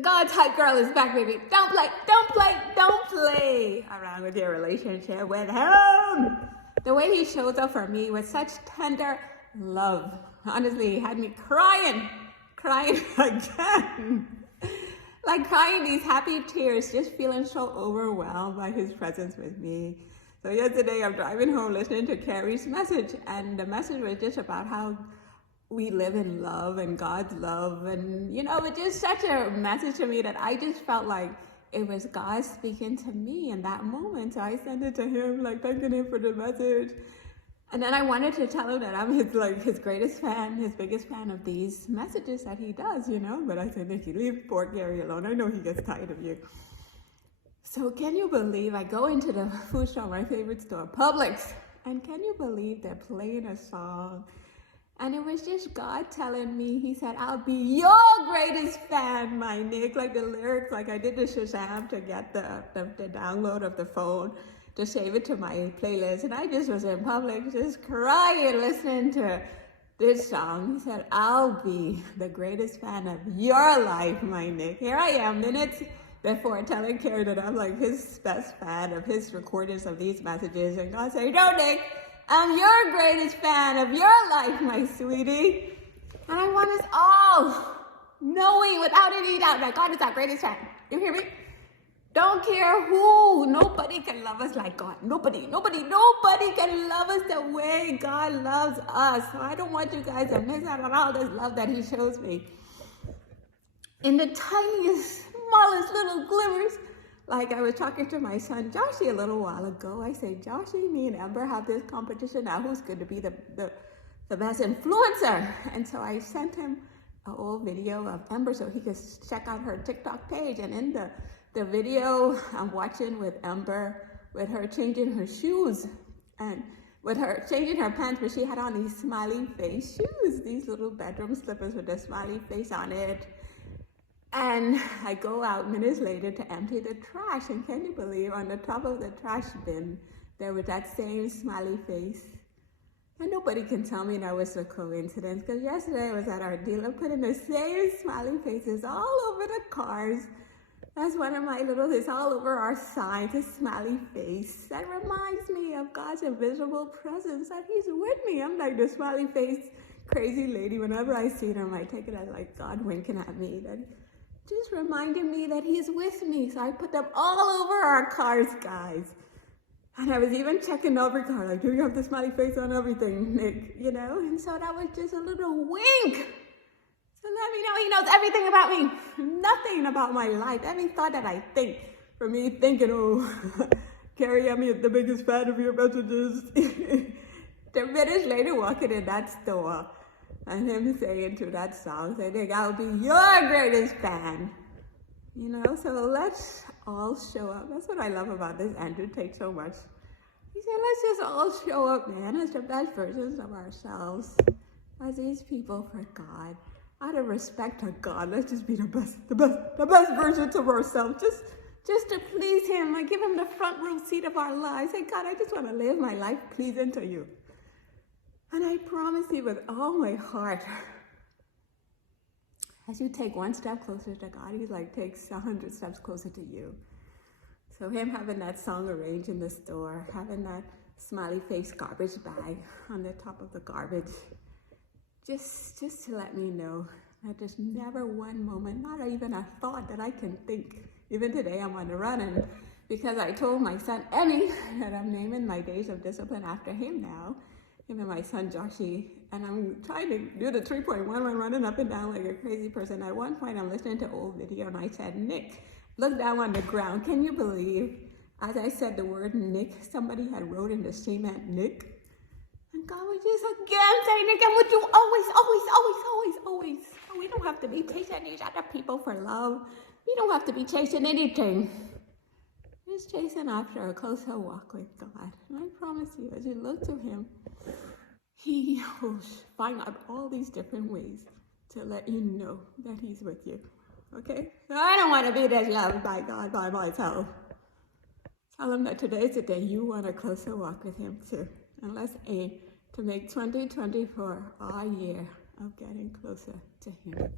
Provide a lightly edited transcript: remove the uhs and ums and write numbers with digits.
God's hype girl is back, baby. Don't play around with your relationship with him. The way he shows up for me with such tender love, honestly, had me crying again. Like crying these happy tears, just feeling so overwhelmed by his presence with me. So yesterday I'm driving home listening to Carrie's message, and the message was just about how we live in love and God's love, and it was just such a message to me that I just felt like it was God speaking to me in that moment. So I sent it to him, like thanking him for the message. And then I wanted to tell him that I'm his greatest fan, his biggest fan of these messages that he does, But I said, Nikki, leave poor Gary alone. I know he gets tired of you. So can you believe I go into the food store, my favorite store, Publix, and can you believe they're playing a song? And it was just God telling me, he said, I'll be your greatest fan, my Nick. Like the lyrics, like I did the Shazam to get the download of the phone to save it to my playlist. And I just was in Publix just crying, listening to this song. He said, I'll be the greatest fan of your life, my Nick. Here I am, minutes before telling Carrie that I'm like his best fan of his recordings of these messages. And God said, no, Nick, I'm your greatest fan of your life, my sweetie. And I want us all knowing without any doubt that God is our greatest fan. You hear me? Don't care who. Nobody can love us like God. Nobody can love us the way God loves us. So I don't want you guys to miss out on all this love that he shows me. In the tiniest, smallest little glimmers. Like I was talking to my son Joshie a little while ago. I said, Joshie, me and Ember have this competition now. Who's going to be the best influencer? And so I sent him an old video of Ember so he could check out her TikTok page. And in the video I'm watching with Ember, with her changing her shoes and with her changing her pants, but she had on these smiley face shoes, these little bedroom slippers with a smiley face on it. And I go out minutes later to empty the trash, and can you believe on the top of the trash bin, there was that same smiley face. And nobody can tell me that was a coincidence, because yesterday I was at our dealer putting the same smiley faces all over the cars. That's one of my it's all over our signs, a smiley face. That reminds me of God's invisible presence, that he's with me. I'm like the smiley face crazy lady. Whenever I see them, I take it as like God winking at me. That just reminding me that he's with me. So I put them all over our cars, guys. And I was even checking every car, like, do you have the smiley face on everything, Nick? And so that was just a little wink. So let me know he knows everything about me. Nothing about my life. Every thought that I think. For me thinking, oh, Carrie, I'm the biggest fan of your messages. 10 minutes later, walking in that store. And him saying to that song, saying, I'll be your greatest fan. So let's all show up. That's what I love about this Andrew Tate so much. He said, let's just all show up, man, as the best versions of ourselves, as these people for God. Out of respect to God, let's just be the best versions of ourselves, just to please him. Like, give him the front row seat of our lives. Say, God, I just want to live my life pleasing to you. And I promise you with all my heart, as you take one step closer to God, he's like takes 100 steps closer to you. So him having that song arranged in the store, having that smiley face garbage bag on the top of the garbage, just to let me know that there's never one moment, not even a thought that I can think. Even today I'm on the run, and because I told my son Emmy that I'm naming my days of discipline after him now, him and my son Joshie, and I'm trying to do the 3.1 run, running up and down like a crazy person. At one point I'm listening to an old video and I said, Nick, look down on the ground. Can you believe, as I said the word Nick, somebody had wrote in the cement Nick? And God was just again saying, Nick, I'm with you always. We don't have to be chasing these other people for love. We don't have to be chasing anything. Just chasing after a closer walk with God. And I promise you, as you look to him, he will find out all these different ways to let you know that he's with you. Okay? So I don't want to be this loved by God by myself. Tell him that today's the day you want a closer walk with him too. And let's aim to make 2024 our year of getting closer to him.